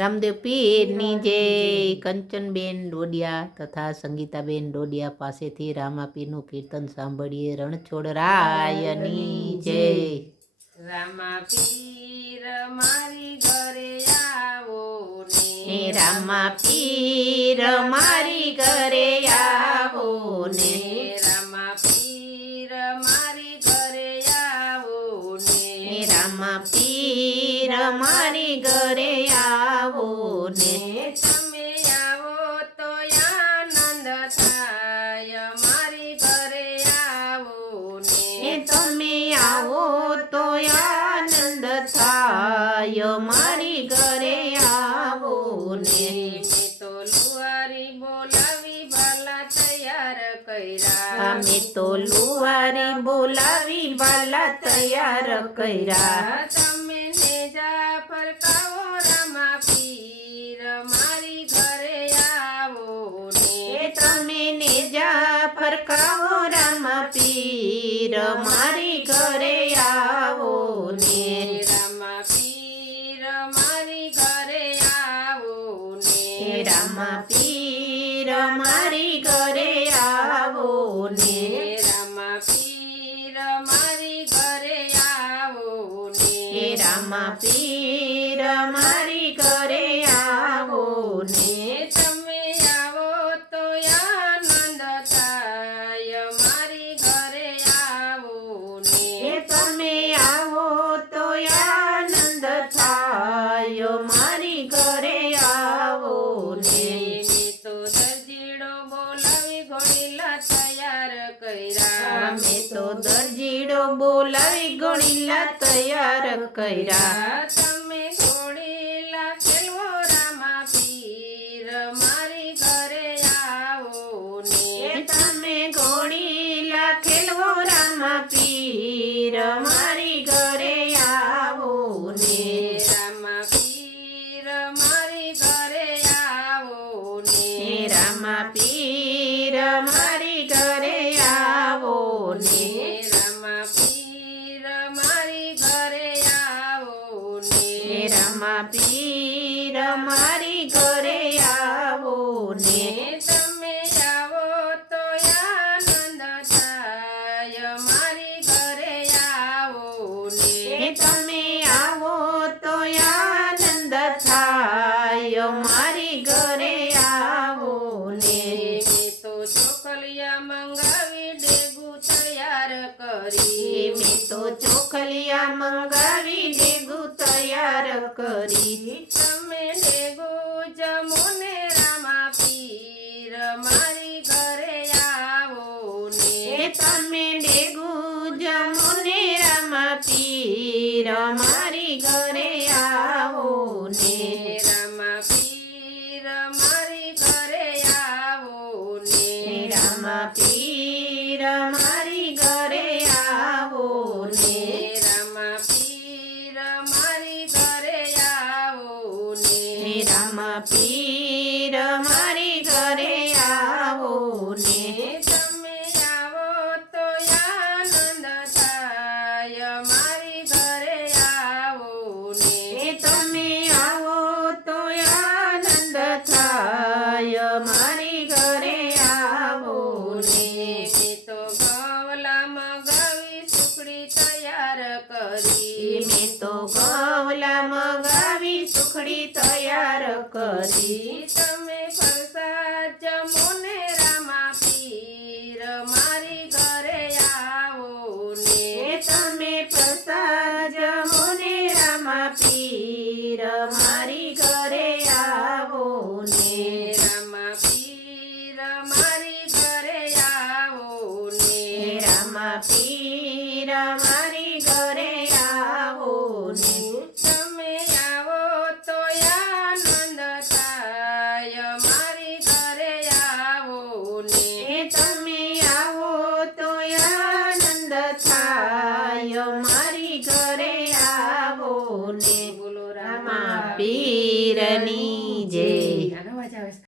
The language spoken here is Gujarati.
રામદેવ પીરની જય. કંચનબેન ડોડિયા તથા સંગીતાબેન ડોડિયા પાસેથી રામાપીરનું કીર્તન સાંભળીએ. રણછોડરાયની જય. રામાપીર મારી ઘરે આવો ને, રામાપીર મારી ઘરે આવો ને, રામાપીર મારી ઘરે આવો ને, રામાપીર મારી ઘરે આવો ને. તમે આવો તો આનંદ થાય મારી ઘરે આવો ને, તમે આવો તો આનંદ થાય મારી ઘરે આવો ને. મેં તો લુહારી બોલાવી વાલા તૈયાર કર્યા, અમે તો લુહારી બોલાવી વાલા તૈયાર કર્યા. તમે નેજા ફરકાવો રામાપીર મારી ઘરે આવો ને, તમે નેજા ફરકાવો રામાપીર મારી ઘરે આવો ને. રામાપીર મારી ઘરે આવો ને, રામાપીર મારી ઘરે આવો ને. રામાપીર મારી ઘરે આવો ને, રામાપીર મારી ઘરે આવો ને. તમે આવો તો આનંદ થાય મારી ઘરે આવો ને, તમે આવો તો આનંદ થાય મારી ઘરે આવો ને. મેં તો દરજીડો બોલાવી ઘોડીલા તૈયાર કર્યા, અમે તો દરજીડો બોલાવી ઘોડીલા તૈયાર કર્યા. તમે ઘોડીલા ખેલવો રામાપીર મારી ઘરે આવો ને, તમે ઘોડીલા ખેલવો રામાપીર મારી ઘરે આવો ને. રામાપીર મારી ઘરે આવો ને, રામાપીર મારી ઘરે આવો ને. રામાપીર મારી ઘરે આવો ને, રામાપીર મારી ઘરે આવો ને. તમે આવો તો આનંદ થાય મારી ઘરે આવો ને, તમે આવો તો આનંદ થાય મારી ઘરે આવો ને. મેં તો ચોખલિયા મંગાવી ડેગું તૈયાર કરી, મેં તો ચોખલિયા મંગાવી ડેગું તૈયાર કરી. તમે ડેગું જમો ને રામાપીર મારી ઘરે આવો ને, તમે ડેગું જમો ને રામાપીર મારી ઘરે આવો ને. રામાપીર મારી ઘરે આવો ને, રામાપીર મારી ઘરે આવો ને. રામાપીર મારી ઘરે આવો ને, રામાપીર મારી ઘરે આવો ને. તમે આવો તો આનંદ થાય મારી ઘરે આવો ને, તમે આવો તો આનંદ થાય મારી ઘરે આવો ને. મેં તો ગવલા મગાવી સુખડી તૈયાર કરી, મેં તો ગવલા મગાવી સુખડી તૈયાર કરી. તમે પ્રસાદ જમો ને રામાપીર મારી ઘરે આવો ને, તમે પ્રસાદ જમો ને રામાપીર મારી ઘરે આવો ને. રામાપીર મારી ઘરે આવો ને, રામાપીર મારી ઘરે આવો ને. તમે આવો તો આનંદ થાય મારી ઘરે આવો ને, તમે